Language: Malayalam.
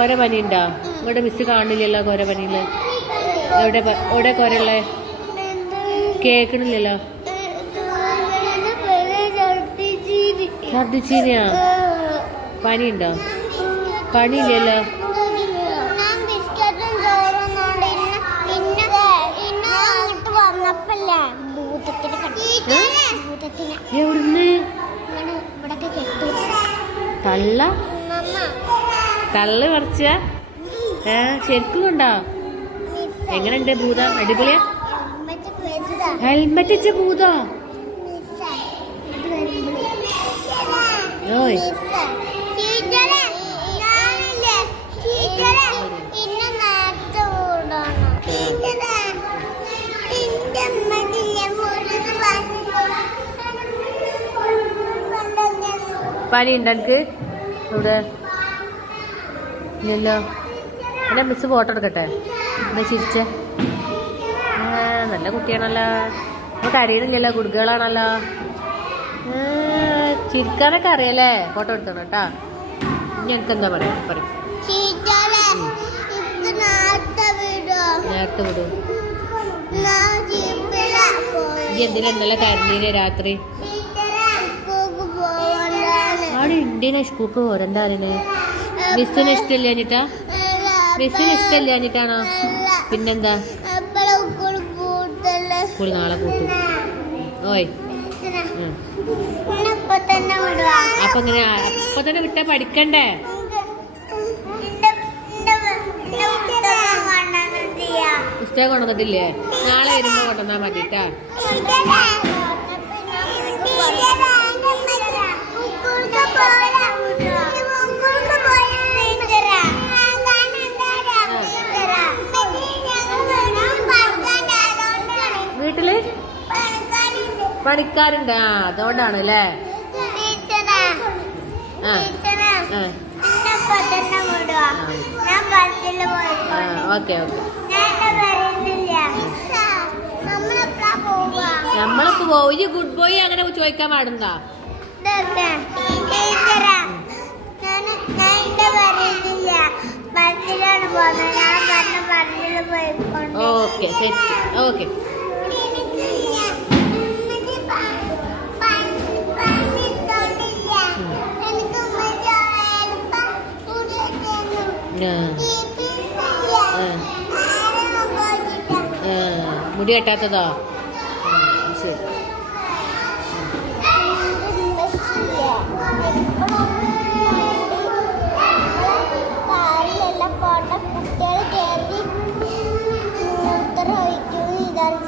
കൊര പനി ഉണ്ടോ? ഇവിടെ മിസ് കാണില്ലല്ലോ കൊര പനിയില്. എവിടെ കൊരയുള്ളേ? കേക്കണില്ലല്ലോ. ഛർദിച്ചീനിയാ? പനി ഉണ്ടോ? പനിയില്ലല്ലോ. എവിടുന്ന്? തള്ള് പറിച്ച? ശരിക്കും കണ്ടോ? എങ്ങനെയുണ്ട് ഭൂതം? അടിപൊളിയാ? ഹെൽമെറ്റ് വെച്ച ഭൂതോ? ഓയ് പനി ഉണ്ടോ എനിക്ക്? ഇവിടെ ഇല്ലല്ലോ. എന്നാ മിസ് ഫോട്ടോ എടുക്കട്ടെ? എന്താ ചിരിച്ചേ? നല്ല കുട്ടിയാണല്ലോ. നമുക്ക് അറിയണില്ലല്ലോ, കുടുക്കുകളാണല്ലോ. ചിരിക്കാനൊക്കെ അറിയാലേ? ഫോട്ടോ എടുക്കണം കേട്ടാ. ഇനി എനിക്ക് എന്താ പറയാ? പറയും നേരത്തെ വിടും. ഈ എന്തിനാ ഇന്നലെ കരഞ്ഞീനെ രാത്രി? അവിടെ ഇന്ത്യനെ സ്കൂൾക്ക് പോരണ്ടാലിന്. മിസ്സിന് ഇഷ്ടമില്ലാഞ്ഞിട്ടാ? മിസ്സിന് ഇഷ്ടമില്ലാഞ്ഞിട്ടാണോ? പിന്നെന്താ? സ്കൂൾ നാളെ കൂട്ടും. ഓയ് അപ്പൊ ഇങ്ങനെ അപ്പൊ തന്നെ വിട്ടാ പഠിക്കണ്ടേ? പുസ്തകം കൊണ്ടുവന്നിട്ടില്ലേ? നാളെ വരുമ്പോ കൊണ്ടുവന്നാ മതിട്ടാ. വീട്ടില് പണിക്കാരുണ്ട്. അതുകൊണ്ടാണ് അല്ലേ? Okay okay. നമ്മളിപ്പോ പോയി. ഗുഡ് ബോയ് അങ്ങനെ ചോദിക്കാൻ പാടുണ്ടോ? Okay set. ഓക്കെ മുടി കെട്ടാത്തതോ? ശരി. കുട്ടികൾ കയറി മൂത്ര ഒഴിക്കുന്നു. ഇതാണ്